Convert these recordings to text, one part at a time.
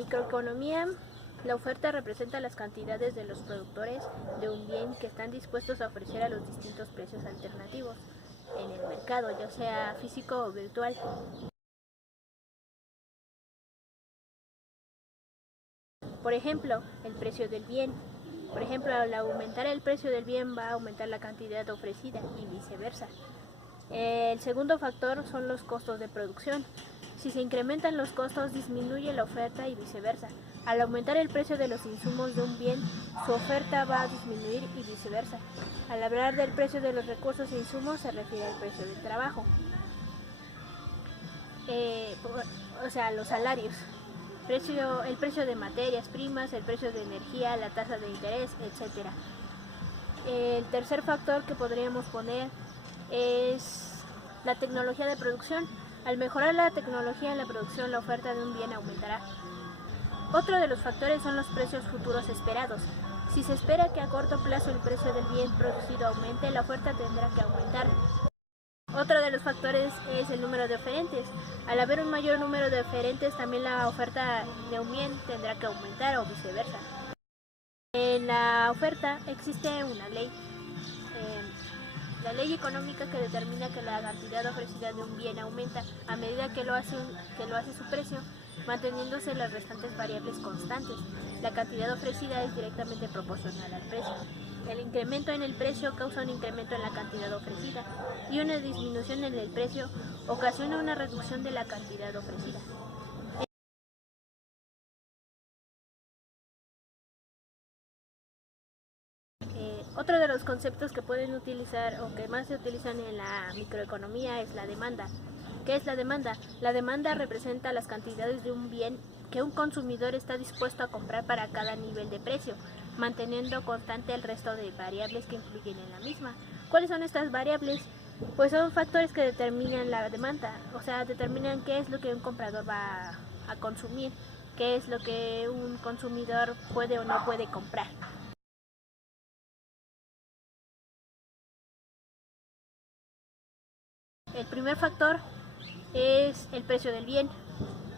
microeconomía, la oferta representa las cantidades de los productores de un bien que están dispuestos a ofrecer a los distintos precios alternativos en el mercado, ya sea físico o virtual. Por ejemplo, el precio del bien. Por ejemplo, al aumentar el precio del bien va a aumentar la cantidad ofrecida y viceversa. El segundo factor son los costos de producción. Si se incrementan los costos, disminuye la oferta y viceversa. Al aumentar el precio de los insumos de un bien, su oferta va a disminuir y viceversa. Al hablar del precio de los recursos e insumos, se refiere al precio del trabajo. Los salarios. El precio de materias primas, el precio de energía, la tasa de interés, etc. El tercer factor que podríamos poner es la tecnología de producción. Al mejorar la tecnología en la producción, la oferta de un bien aumentará. Otro de los factores son los precios futuros esperados. Si se espera que a corto plazo el precio del bien producido aumente, la oferta tendrá que aumentar. Otro de los factores es el número de oferentes. Al haber un mayor número de oferentes, también la oferta de un bien tendrá que aumentar o viceversa. En la oferta existe una ley. La ley económica que determina que la cantidad ofrecida de un bien aumenta a medida que lo hace su precio, manteniéndose las restantes variables constantes. La cantidad ofrecida es directamente proporcional al precio. El incremento en el precio causa un incremento en la cantidad ofrecida y una disminución en el precio ocasiona una reducción de la cantidad ofrecida. Otro de los conceptos que pueden utilizar o que más se utilizan en la microeconomía es la demanda. ¿Qué es la demanda? La demanda representa las cantidades de un bien que un consumidor está dispuesto a comprar para cada nivel de precio, manteniendo constante el resto de variables que influyen en la misma. ¿Cuáles son estas variables? Pues son factores que determinan la demanda, o sea, determinan qué es lo que un comprador va a consumir, qué es lo que un consumidor puede o no puede comprar. El primer factor es el precio del bien,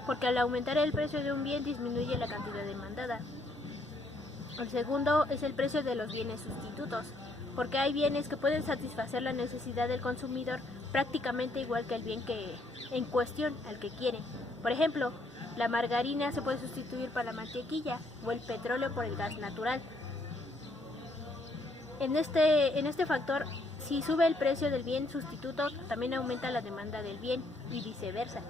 porque al aumentar el precio de un bien disminuye la cantidad demandada. El segundo es el precio de los bienes sustitutos, porque hay bienes que pueden satisfacer la necesidad del consumidor prácticamente igual que el bien que en cuestión al que quiere. Por ejemplo, la margarina se puede sustituir por la mantequilla o el petróleo por el gas natural. En este factor, si sube el precio del bien sustituto, también aumenta la demanda del bien y viceversa.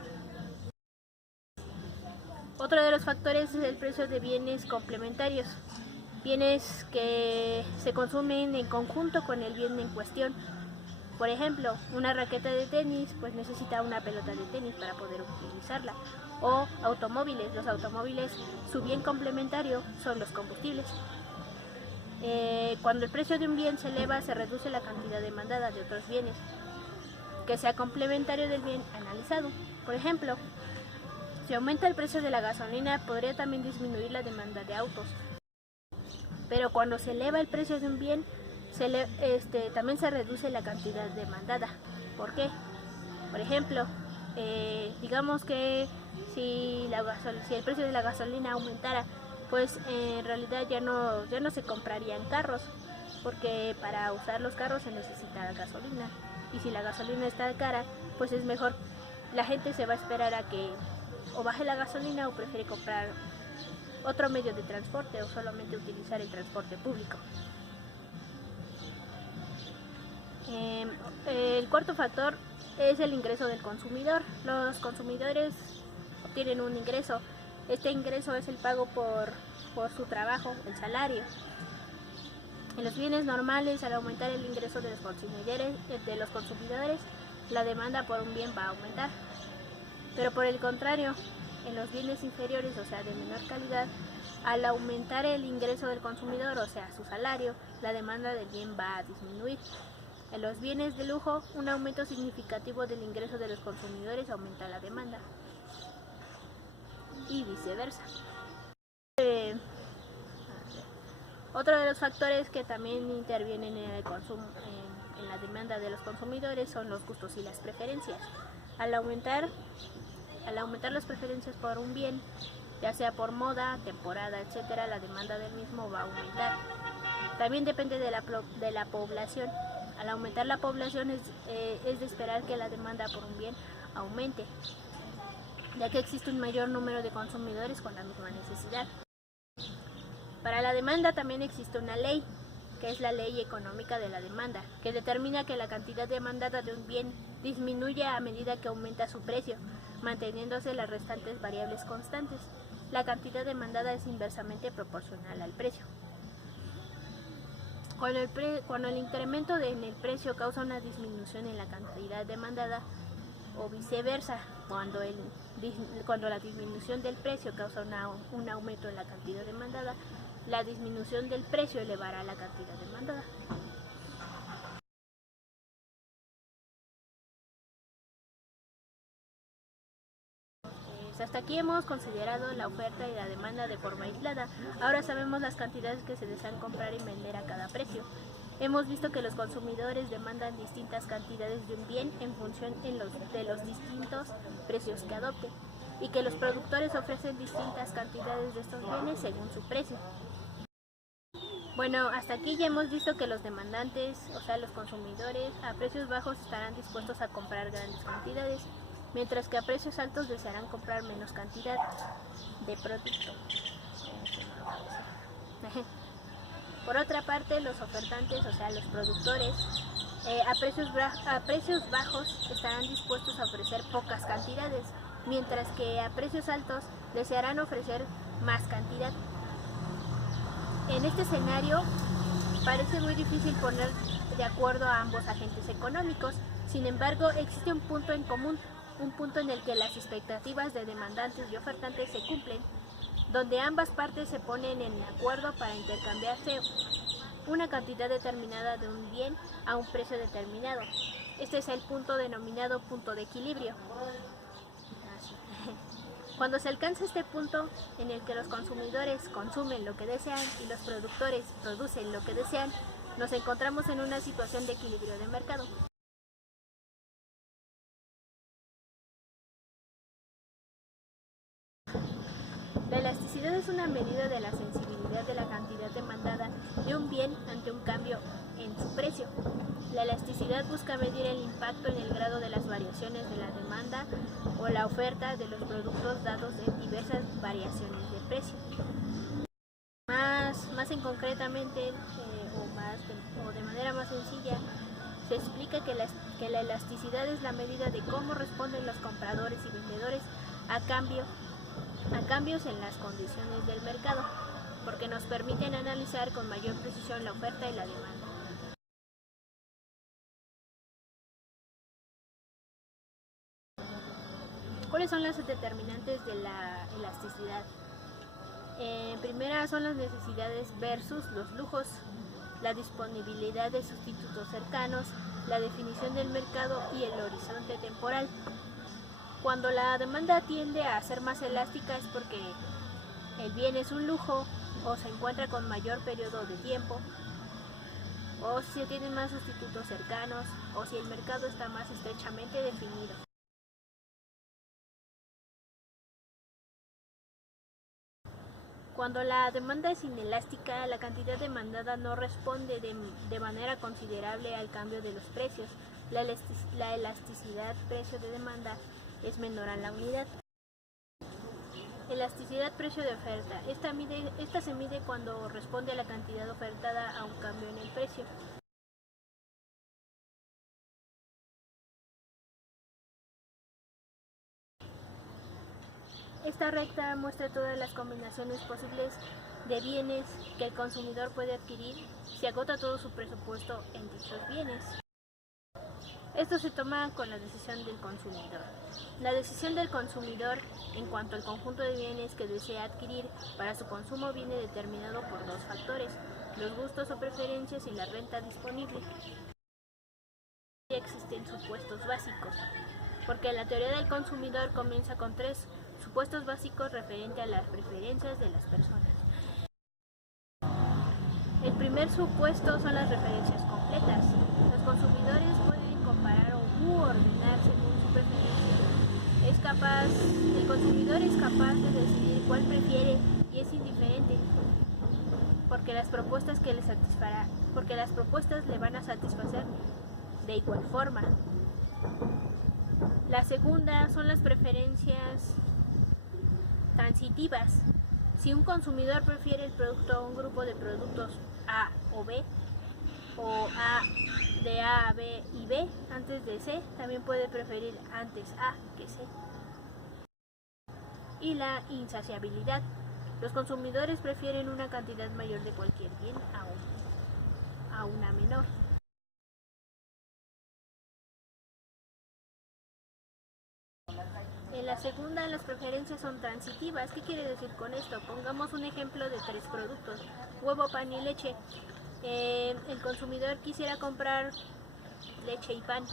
Otro de los factores es el precio de bienes complementarios, bienes que se consumen en conjunto con el bien en cuestión. Por ejemplo, una raqueta de tenis pues necesita una pelota de tenis para poder utilizarla. O automóviles, los automóviles, su bien complementario son los combustibles. Cuando el precio de un bien se eleva, se reduce la cantidad demandada de otros bienes que sea complementario del bien analizado. Por ejemplo, si aumenta el precio de la gasolina, podría también disminuir la demanda de autos. Pero cuando se eleva el precio de un bien, también se reduce la cantidad demandada. ¿Por qué? Por ejemplo, digamos que si el precio de la gasolina aumentara, pues en realidad ya no se comprarían carros, porque para usar los carros se necesita gasolina. Y si la gasolina está cara, pues es mejor, la gente se va a esperar a que o baje la gasolina o prefiere comprar otro medio de transporte o solamente utilizar el transporte público. El cuarto factor es el ingreso del consumidor. Los consumidores obtienen un ingreso. Este ingreso es el pago por su trabajo, el salario. En los bienes normales, al aumentar el ingreso de los consumidores, la demanda por un bien va a aumentar. Pero por el contrario, en los bienes inferiores, o sea, de menor calidad, al aumentar el ingreso del consumidor, o sea, su salario, la demanda del bien va a disminuir. En los bienes de lujo, un aumento significativo del ingreso de los consumidores aumenta la demanda. Y viceversa. Otro de los factores que también intervienen en el consumo, en la demanda de los consumidores, son los gustos y las preferencias. Al aumentar las preferencias por un bien, ya sea por moda, temporada, etcétera, la demanda del mismo va a aumentar. También depende de la población. Al aumentar la población es de esperar que la demanda por un bien aumente, ya que existe un mayor número de consumidores con la misma necesidad. Para la demanda también existe una ley, que es la ley económica de la demanda, que determina que la cantidad demandada de un bien disminuye a medida que aumenta su precio, manteniéndose las restantes variables constantes. La cantidad demandada es inversamente proporcional al precio. Cuando el incremento en el precio causa una disminución en la cantidad demandada, o viceversa, cuando la disminución del precio causa un aumento en la cantidad demandada, la disminución del precio elevará la cantidad demandada. Hasta aquí hemos considerado la oferta y la demanda de forma aislada. Ahora sabemos las cantidades que se desean comprar y vender a cada precio. Hemos visto que los consumidores demandan distintas cantidades de un bien en función de los distintos precios que adopten, y que los productores ofrecen distintas cantidades de estos bienes según su precio. Bueno, hasta aquí ya hemos visto que los demandantes, o sea los consumidores, a precios bajos estarán dispuestos a comprar grandes cantidades, mientras que a precios altos desearán comprar menos cantidad de producto. Por otra parte, los ofertantes, o sea los productores, a precios bajos estarán dispuestos a ofrecer pocas cantidades, mientras que a precios altos desearán ofrecer más cantidad. En este escenario parece muy difícil poner de acuerdo a ambos agentes económicos. Sin embargo, existe un punto en común, un punto en el que las expectativas de demandantes y ofertantes se cumplen, donde ambas partes se ponen en acuerdo para intercambiarse una cantidad determinada de un bien a un precio determinado. Este es el punto denominado punto de equilibrio. Cuando se alcanza este punto en el que los consumidores consumen lo que desean y los productores producen lo que desean, nos encontramos en una situación de equilibrio de mercado. La elasticidad es una medida de la sensibilidad de la cantidad demandada de un bien ante un cambio en su precio. La elasticidad busca medir el impacto en el grado de las variaciones de la demanda o la oferta de los productos dados en diversas variaciones de precio. Más en concretamente o de manera más sencilla, se explica que la elasticidad es la medida de cómo responden los compradores y vendedores a cambios en las condiciones del mercado, porque nos permiten analizar con mayor precisión la oferta y la demanda. ¿Cuáles son las determinantes de la elasticidad? Primera son las necesidades versus los lujos, la disponibilidad de sustitutos cercanos, la definición del mercado y el horizonte temporal. Cuando la demanda tiende a ser más elástica es porque el bien es un lujo o se encuentra con mayor periodo de tiempo, o si se tienen más sustitutos cercanos, o si el mercado está más estrechamente definido. Cuando la demanda es inelástica, la cantidad demandada no responde de manera considerable al cambio de los precios. La elasticidad precio de demanda es menor a la unidad. Elasticidad precio de oferta. Esta se mide cuando responde a la cantidad ofertada a un cambio en el precio. Esta recta muestra todas las combinaciones posibles de bienes que el consumidor puede adquirir si agota todo su presupuesto en dichos bienes. Esto se toma con la decisión del consumidor. La decisión del consumidor en cuanto al conjunto de bienes que desea adquirir para su consumo viene determinado por dos factores: los gustos o preferencias y la renta disponible. Existen supuestos básicos, porque la teoría del consumidor comienza con tres supuestos básicos referentes a las preferencias de las personas. El primer supuesto son las referencias completas. Los consumidores pueden comparar u ordenar según su preferencia. El consumidor es capaz de decidir cuál prefiere y es indiferente, porque las propuestas le van a satisfacer de igual forma. La segunda son las preferencias transitivas. Si un consumidor prefiere el producto a un grupo de productos A o B, o de A, B y B antes de C, también puede preferir antes A que C. Y la insaciabilidad. Los consumidores prefieren una cantidad mayor de cualquier bien a una menor. En la segunda, las preferencias son transitivas. ¿Qué quiere decir con esto? Pongamos un ejemplo de 3 productos: huevo, pan y leche. El consumidor quisiera comprar leche y pan.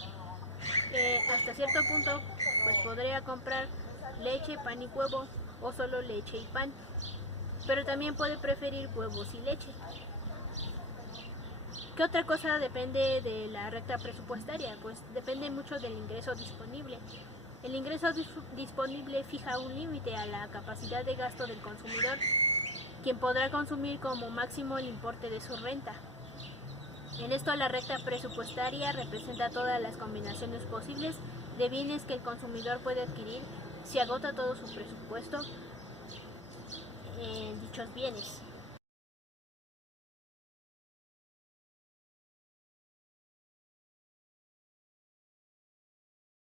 Hasta cierto punto, pues podría comprar leche, pan y huevo, o solo leche y pan. Pero también puede preferir huevos y leche. ¿Qué otra cosa depende de la recta presupuestaria? Pues depende mucho del ingreso disponible. El ingreso disponible fija un límite a la capacidad de gasto del consumidor, quien podrá consumir como máximo el importe de su renta. En esto, la recta presupuestaria representa todas las combinaciones posibles de bienes que el consumidor puede adquirir si agota todo su presupuesto en dichos bienes.